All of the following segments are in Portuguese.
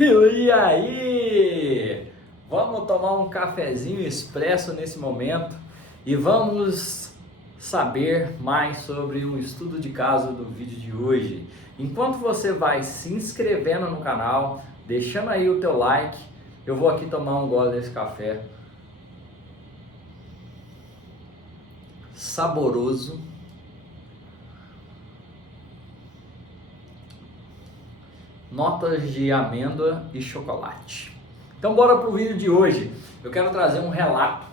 E aí? Vamos tomar um cafezinho expresso nesse momento e vamos saber mais sobre o estudo de caso do vídeo de hoje. Enquanto você vai se inscrevendo no canal, deixando aí o teu like, eu vou aqui tomar um gole desse café saboroso, notas de amêndoa e chocolate. Então bora para o vídeo de hoje. Eu quero trazer um relato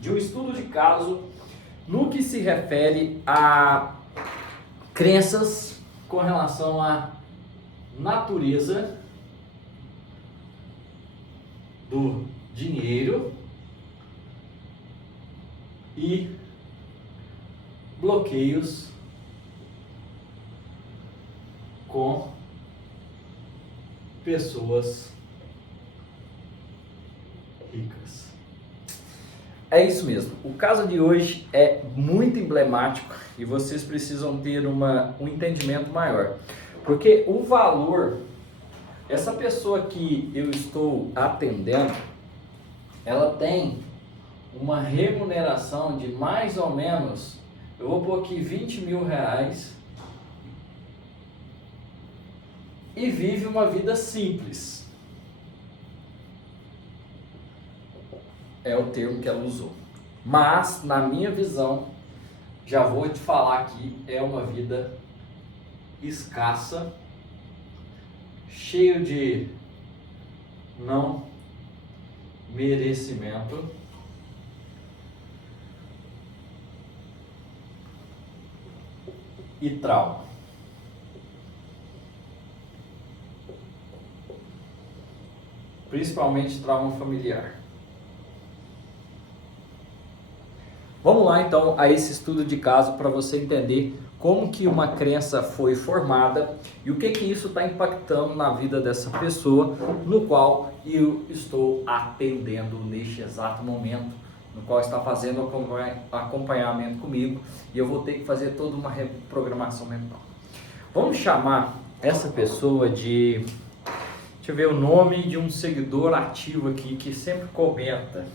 de um estudo de caso no que se refere a crenças com relação à natureza do dinheiro e bloqueios com pessoas ricas. É isso mesmo. O caso de hoje é muito emblemático e vocês precisam ter um entendimento maior. Porque o valor, essa pessoa que eu estou atendendo, ela tem uma remuneração de mais ou menos, eu vou pôr aqui 20 mil reais e vive uma vida simples. É o termo que ela usou. Mas, na minha visão, já vou te falar aqui, é uma vida escassa, cheio de não merecimento e trauma. Principalmente trauma familiar. Vamos lá então a esse estudo de caso para você entender como que uma crença foi formada e o que isso está impactando na vida dessa pessoa, no qual eu estou atendendo neste exato momento, no qual está fazendo acompanhamento comigo, e eu vou ter que fazer toda uma reprogramação mental. Vamos chamar essa pessoa de... Deixa eu ver o nome de um seguidor ativo aqui que sempre comenta.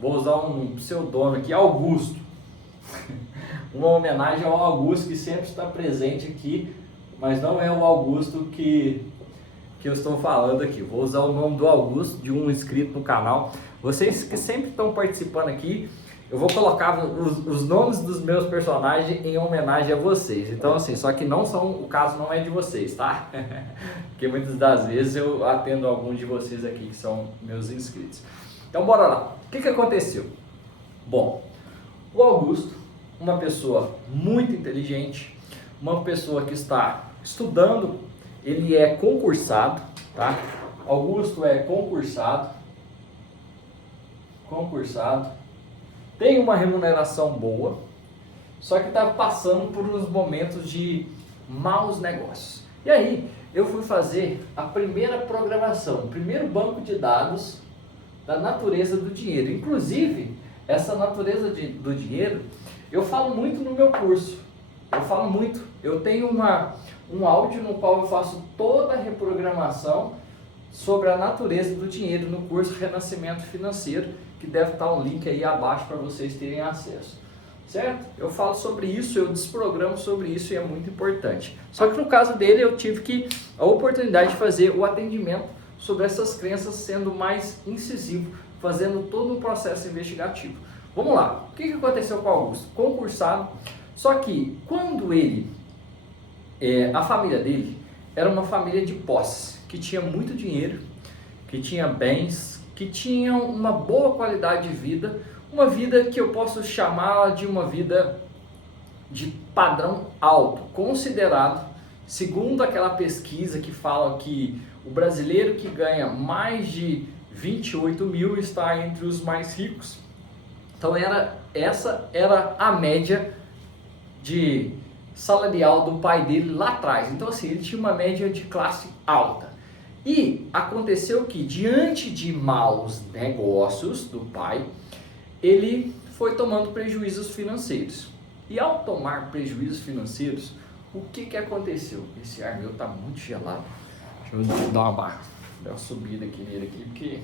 Vou usar um pseudônimo aqui, Augusto. Uma homenagem ao Augusto que sempre está presente aqui, mas não é o Augusto que eu estou falando aqui. Vou usar o nome do Augusto, de um inscrito no canal. Vocês que sempre estão participando aqui, eu vou colocar os nomes dos meus personagens em homenagem a vocês. Então assim, só que não são, o caso não é de vocês, tá? Porque muitas das vezes eu atendo alguns de vocês aqui que são meus inscritos. Então bora lá. O que aconteceu? Bom, o Augusto, uma pessoa muito inteligente, uma pessoa que está estudando, ele é concursado, tá? Augusto é concursado, tem uma remuneração boa, só que está passando por uns momentos de maus negócios. E aí, eu fui fazer a primeira programação, o primeiro banco de dados da natureza do dinheiro. Inclusive, essa natureza do dinheiro, eu falo muito no meu curso. Eu tenho um áudio no qual eu faço toda a reprogramação sobre a natureza do dinheiro no curso Renascimento Financeiro, que deve estar um link aí abaixo para vocês terem acesso. Certo? Eu falo sobre isso, eu desprogramo sobre isso e é muito importante. Só que no caso dele eu tive a oportunidade de fazer o atendimento sobre essas crenças, sendo mais incisivo, fazendo todo um processo investigativo. Vamos lá, o que aconteceu com o Augusto? Concursado, só que quando a família dele era uma família de posse, que tinha muito dinheiro, que tinha bens, que tinham uma boa qualidade de vida, uma vida que eu posso chamar de uma vida de padrão alto, considerado, segundo aquela pesquisa que fala que o brasileiro que ganha mais de 28 mil está entre os mais ricos. Então essa era a média de salarial do pai dele lá atrás. Então assim, ele tinha uma média de classe alta. E aconteceu que, diante de maus negócios do pai, ele foi tomando prejuízos financeiros. E ao tomar prejuízos financeiros, o que aconteceu? Esse ar meu está muito gelado. Deixa eu dar uma barra. dar uma subida aqui nele aqui, porque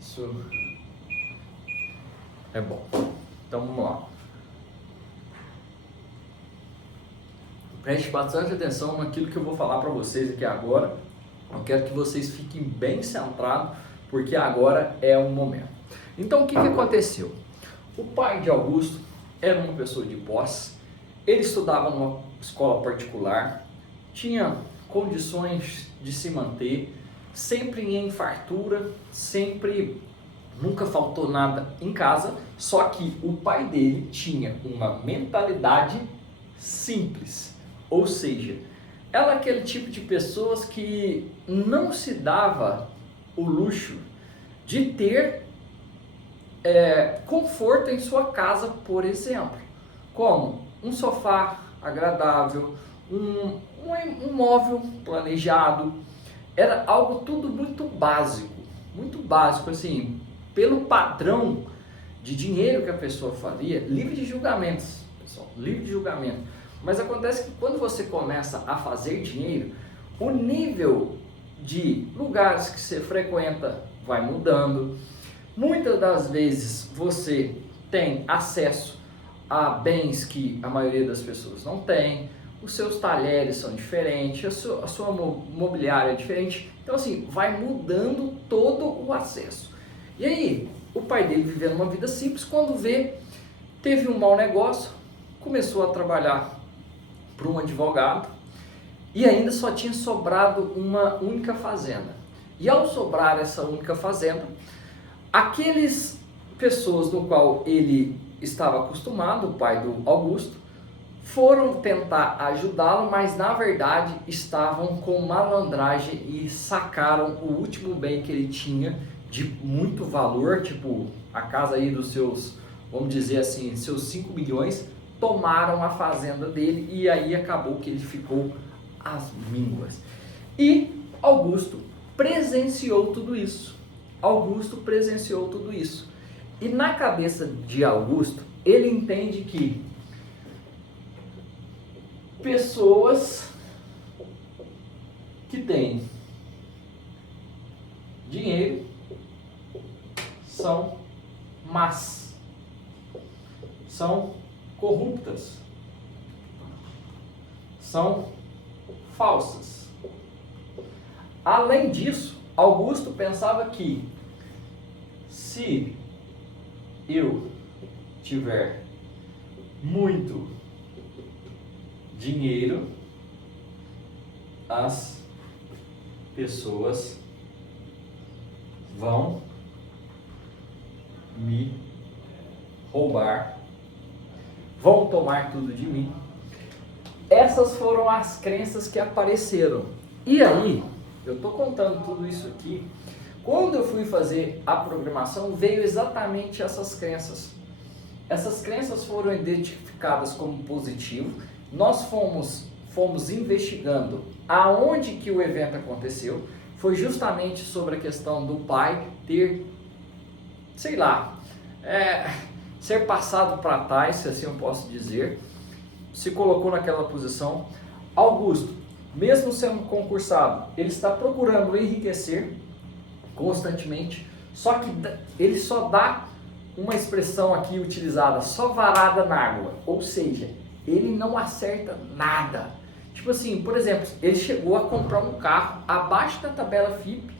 isso é bom. Então vamos lá. Preste bastante atenção naquilo que eu vou falar para vocês aqui agora. Eu quero que vocês fiquem bem centrados, porque agora é o momento. Então o que aconteceu? O pai de Augusto era uma pessoa de posse, ele estudava numa escola particular, tinha condições de se manter, sempre em fartura, nunca faltou nada em casa, só que o pai dele tinha uma mentalidade simples, ou seja, ela é aquele tipo de pessoas que não se dava o luxo de ter conforto em sua casa, por exemplo, como um sofá agradável, um móvel planejado, era algo tudo muito básico assim, pelo padrão de dinheiro que a pessoa fazia, livre de julgamentos, pessoal, livre de julgamento. Mas acontece que quando você começa a fazer dinheiro, o nível de lugares que você frequenta vai mudando. Muitas das vezes você tem acesso a bens que a maioria das pessoas não tem, os seus talheres são diferentes, a sua mobiliária é diferente, então assim, vai mudando todo o acesso. E aí, o pai dele vivendo uma vida simples, quando teve um mau negócio, começou a trabalhar para um advogado e ainda só tinha sobrado uma única fazenda. E ao sobrar essa única fazenda, aqueles pessoas no qual ele estava acostumado, o pai do Augusto, foram tentar ajudá-lo, mas na verdade estavam com malandragem e sacaram o último bem que ele tinha de muito valor, tipo a casa aí dos seus, vamos dizer assim, seus 5 milhões, tomaram a fazenda dele e aí acabou que ele ficou às mínguas. E Augusto presenciou tudo isso. E na cabeça de Augusto, ele entende que pessoas que têm dinheiro são más, são corruptas, são falsas. Além disso, Augusto pensava que se eu tiver muito dinheiro, as pessoas vão me roubar, vão tomar tudo de mim. Essas foram as crenças que apareceram. E aí, eu estou contando tudo isso aqui. Quando eu fui fazer a programação, veio exatamente essas crenças. Essas crenças foram identificadas como positivo. Nós fomos investigando aonde que o evento aconteceu. Foi justamente sobre a questão do pai ter, sei lá, ser passado para trás, se assim eu posso dizer, se colocou naquela posição. Augusto, mesmo sendo concursado, ele está procurando enriquecer constantemente, só que ele só dá uma expressão aqui utilizada, só varada na água, ou seja, ele não acerta nada. Tipo assim, por exemplo, ele chegou a comprar um carro abaixo da tabela FIPE,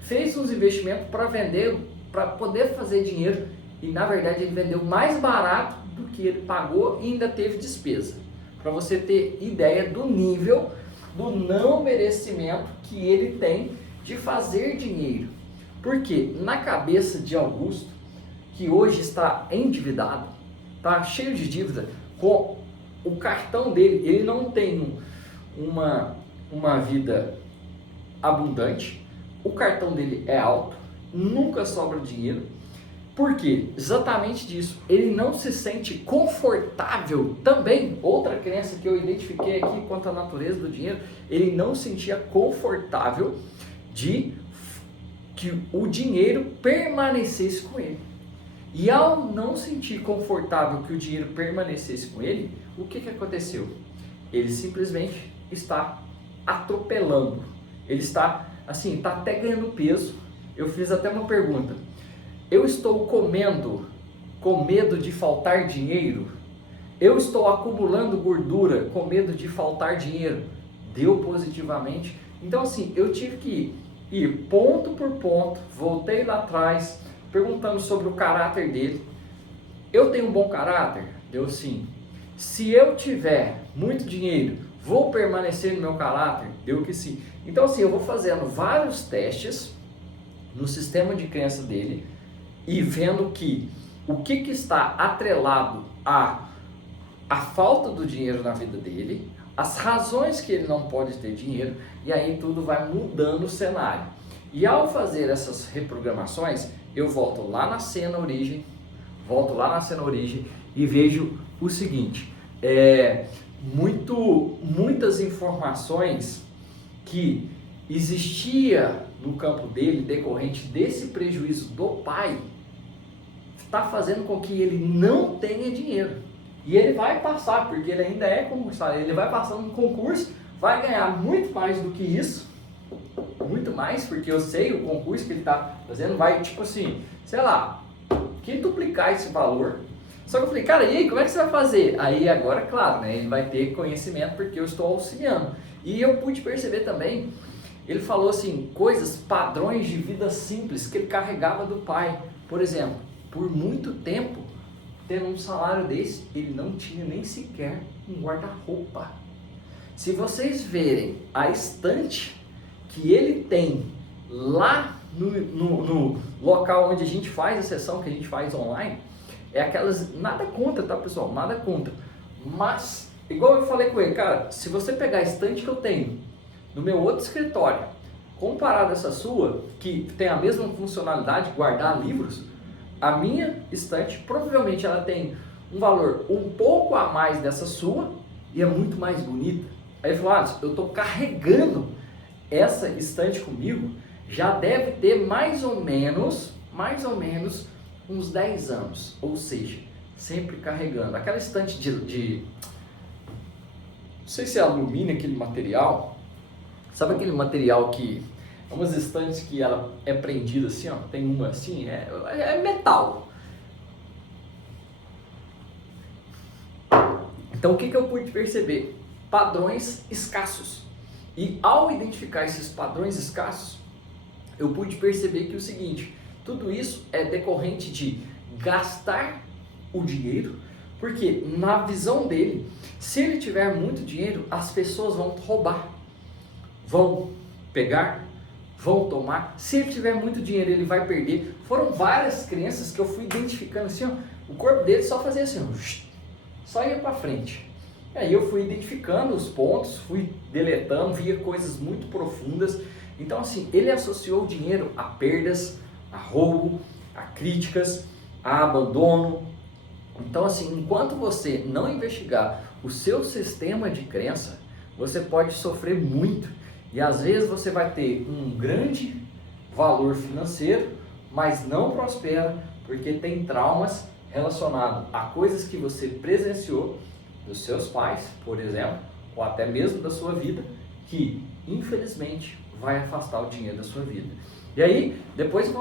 fez uns investimentos para vender, para poder fazer dinheiro, e na verdade ele vendeu mais barato do que ele pagou e ainda teve despesa. Para você ter ideia do nível do não merecimento que ele tem de fazer dinheiro. Porque na cabeça de Augusto, que hoje está endividado, está cheio de dívida, com o cartão dele, ele não tem uma vida abundante, o cartão dele é alto, nunca sobra dinheiro. Por quê? Exatamente disso. Ele não se sente confortável também. Outra crença que eu identifiquei aqui quanto à natureza do dinheiro, ele não sentia confortável de que o dinheiro permanecesse com ele. E ao não sentir confortável que o dinheiro permanecesse com ele, o que aconteceu? Ele simplesmente está atropelando. Ele está assim, tá até ganhando peso. Eu fiz até uma pergunta: eu estou comendo com medo de faltar dinheiro? Eu estou acumulando gordura com medo de faltar dinheiro? Deu positivamente. Então assim, eu tive que ir ponto por ponto, voltei lá atrás, perguntando sobre o caráter dele. Eu tenho um bom caráter? Deu sim. Se eu tiver muito dinheiro, vou permanecer no meu caráter? Deu que sim. Então assim, eu vou fazendo vários testes no sistema de crença dele e vendo que o que está atrelado a falta do dinheiro na vida dele, as razões que ele não pode ter dinheiro, e aí tudo vai mudando o cenário. E ao fazer essas reprogramações, eu volto lá na cena origem, e vejo o seguinte: muitas informações que existia no campo dele decorrente desse prejuízo do pai está fazendo com que ele não tenha dinheiro. E ele vai passar, porque ele ainda é concursado, ele vai passar no concurso, vai ganhar muito mais do que isso, muito mais, porque eu sei o concurso que ele está fazendo vai, tipo assim, sei lá, quintuplicar esse valor. Só que eu falei, cara, e aí, como é que você vai fazer? Aí agora, claro, né, ele vai ter conhecimento porque eu estou auxiliando. E eu pude perceber também, ele falou assim, coisas, padrões de vida simples que ele carregava do pai. Por exemplo, por muito tempo, tendo um salário desse, ele não tinha nem sequer um guarda-roupa. Se vocês verem a estante que ele tem lá no local onde a gente faz a sessão que a gente faz online, é aquelas, nada contra, tá pessoal, nada contra, mas, igual eu falei com ele, cara, se você pegar a estante que eu tenho no meu outro escritório, comparado a essa sua, que tem a mesma funcionalidade, guardar livros, a minha estante, provavelmente ela tem um valor um pouco a mais dessa sua e é muito mais bonita. Aí ele falou, Alisson, eu estou carregando essa estante comigo, já deve ter mais ou menos uns 10 anos. Ou seja, sempre carregando. Aquela estante de não sei se é alumínio, aquele material. Sabe aquele material que... umas estantes que ela é prendida assim, ó, tem uma assim, é metal. Então o que eu pude perceber? Padrões escassos. E ao identificar esses padrões escassos, eu pude perceber que o seguinte, tudo isso é decorrente de gastar o dinheiro, porque na visão dele, se ele tiver muito dinheiro, as pessoas vão roubar, vão pegar, vão tomar. Se ele tiver muito dinheiro, ele vai perder. Foram várias crenças que eu fui identificando assim, ó, o corpo dele só fazia assim, ó, só ia para frente. E aí eu fui identificando os pontos, fui deletando, via coisas muito profundas. Então assim, ele associou o dinheiro a perdas, a roubo, a críticas, a abandono. Então assim, enquanto você não investigar o seu sistema de crença, você pode sofrer muito. E às vezes você vai ter um grande valor financeiro, mas não prospera porque tem traumas relacionados a coisas que você presenciou dos seus pais, por exemplo, ou até mesmo da sua vida, que infelizmente vai afastar o dinheiro da sua vida. E aí, depois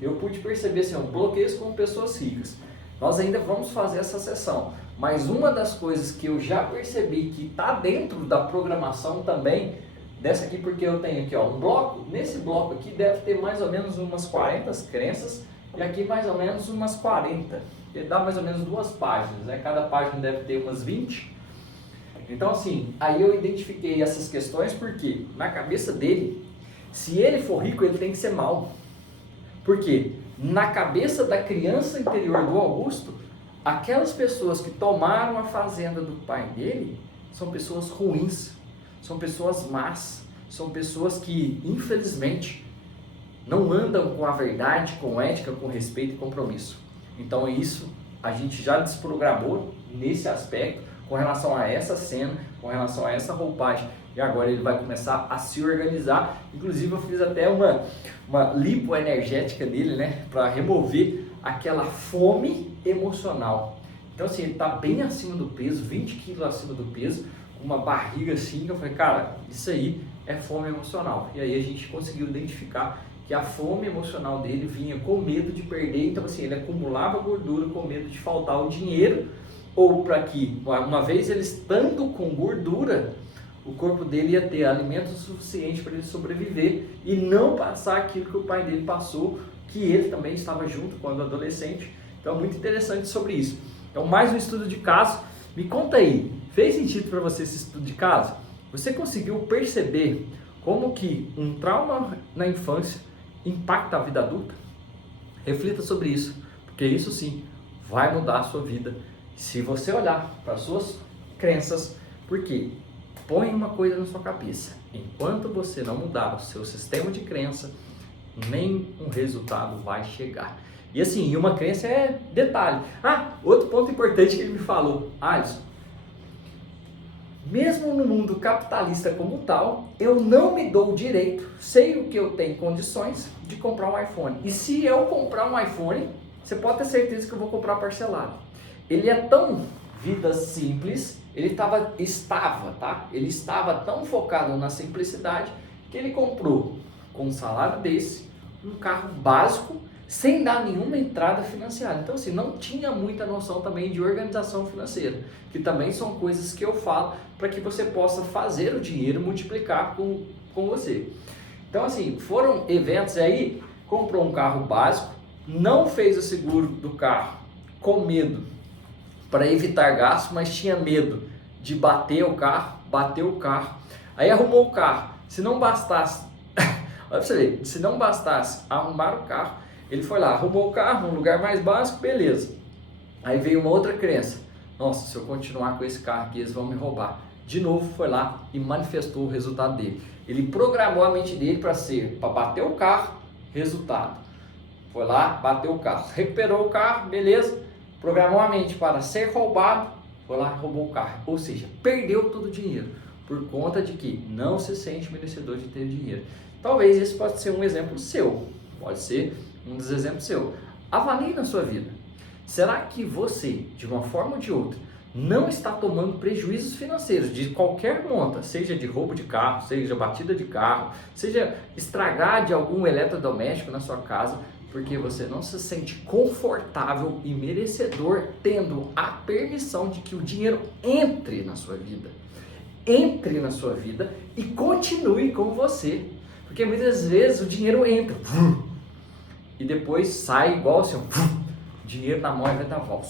eu pude perceber assim, bloqueios com pessoas ricas. Nós ainda vamos fazer essa sessão, mas uma das coisas que eu já percebi que está dentro da programação também, dessa aqui, porque eu tenho aqui um bloco, nesse bloco aqui deve ter mais ou menos umas 40 crenças, e aqui mais ou menos umas 40, ele dá mais ou menos 2 páginas, né? Cada página deve ter umas 20, então assim, aí eu identifiquei essas questões porque na cabeça dele, se ele for rico, ele tem que ser mau, porque na cabeça da criança interior do Augusto, aquelas pessoas que tomaram a fazenda do pai dele, são pessoas ruins, são pessoas más, são pessoas que, infelizmente, não andam com a verdade, com ética, com respeito e compromisso. Então isso a gente já desprogramou nesse aspecto, com relação a essa cena, com relação a essa roupagem. E agora ele vai começar a se organizar. Inclusive eu fiz até uma lipoenergética nele, né? Para remover aquela fome emocional. Então assim, ele está bem acima do peso, 20 quilos acima do peso, uma barriga assim, que eu falei, cara, isso aí é fome emocional. E aí a gente conseguiu identificar que a fome emocional dele vinha com medo de perder, então assim, ele acumulava gordura com medo de faltar o dinheiro, ou para que, uma vez ele estando com gordura, o corpo dele ia ter alimento suficiente para ele sobreviver e não passar aquilo que o pai dele passou, que ele também estava junto quando adolescente. Então, muito interessante sobre isso. Então, mais um estudo de caso. Me conta aí, fez sentido para você esse estudo de caso? Você conseguiu perceber como que um trauma na infância impacta a vida adulta? Reflita sobre isso, porque isso sim vai mudar a sua vida se você olhar para as suas crenças, porque põe uma coisa na sua cabeça, enquanto você não mudar o seu sistema de crença, nenhum resultado vai chegar. E assim, uma crença é detalhe. Outro ponto importante que ele me falou, Alisson, mesmo no mundo capitalista como tal, eu não me dou o direito, sei o que eu tenho condições de comprar um iPhone. E se eu comprar um iPhone, você pode ter certeza que eu vou comprar parcelado. Ele é tão vida simples, ele estava tão focado na simplicidade que ele comprou com um salário desse, um carro básico, sem dar nenhuma entrada financeira. Então assim, não tinha muita noção também de organização financeira, que também são coisas que eu falo para que você possa fazer o dinheiro multiplicar com você. Então assim, foram eventos aí, comprou um carro básico, não fez o seguro do carro com medo para evitar gasto, mas tinha medo de bater o carro, bateu o carro, aí arrumou o carro. Se não bastasse, olha pra você ver, se não bastasse arrumar o carro, ele foi lá, arrumou o carro, um lugar mais básico, beleza. Aí veio uma outra crença, nossa, se eu continuar com esse carro aqui, eles vão me roubar. De novo foi lá e manifestou o resultado dele. Ele programou a mente dele para bater o carro, resultado. Foi lá, bateu o carro, recuperou o carro, beleza. Programou a mente para ser roubado, foi lá e roubou o carro. Ou seja, perdeu todo o dinheiro por conta de que não se sente merecedor de ter dinheiro. Talvez esse pode ser um exemplo seu, pode ser um dos exemplos seu. Avalie na sua vida. Será que você, de uma forma ou de outra, não está tomando prejuízos financeiros de qualquer monta, seja de roubo de carro, seja batida de carro, seja estragar de algum eletrodoméstico na sua casa, porque você não se sente confortável e merecedor tendo a permissão de que o dinheiro entre na sua vida. Entre na sua vida e continue com você. Porque muitas vezes o dinheiro entra e depois sai igual assim, dinheiro na mão e vendaval,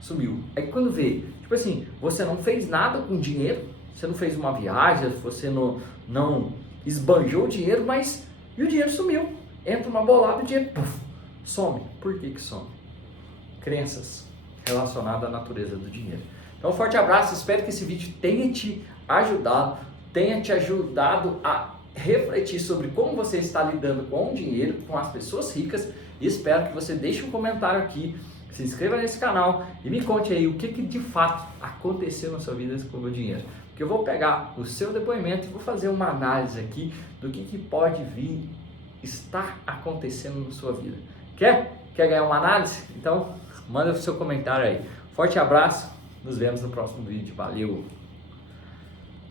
sumiu. Aí quando vê, tipo assim, você não fez nada com dinheiro, você não fez uma viagem, você não esbanjou o dinheiro, mas e o dinheiro sumiu. Entra uma bolada e o dinheiro some. Por que some? Crenças relacionadas à natureza do dinheiro. Então, um forte abraço, espero que esse vídeo tenha te ajudado a refletir sobre como você está lidando com o dinheiro, com as pessoas ricas, e espero que você deixe um comentário aqui, se inscreva nesse canal e me conte aí o que de fato aconteceu na sua vida com o dinheiro. Porque eu vou pegar o seu depoimento e vou fazer uma análise aqui do que pode vir estar acontecendo na sua vida. Quer ganhar uma análise? Então, manda o seu comentário aí. Forte abraço, nos vemos no próximo vídeo. Valeu!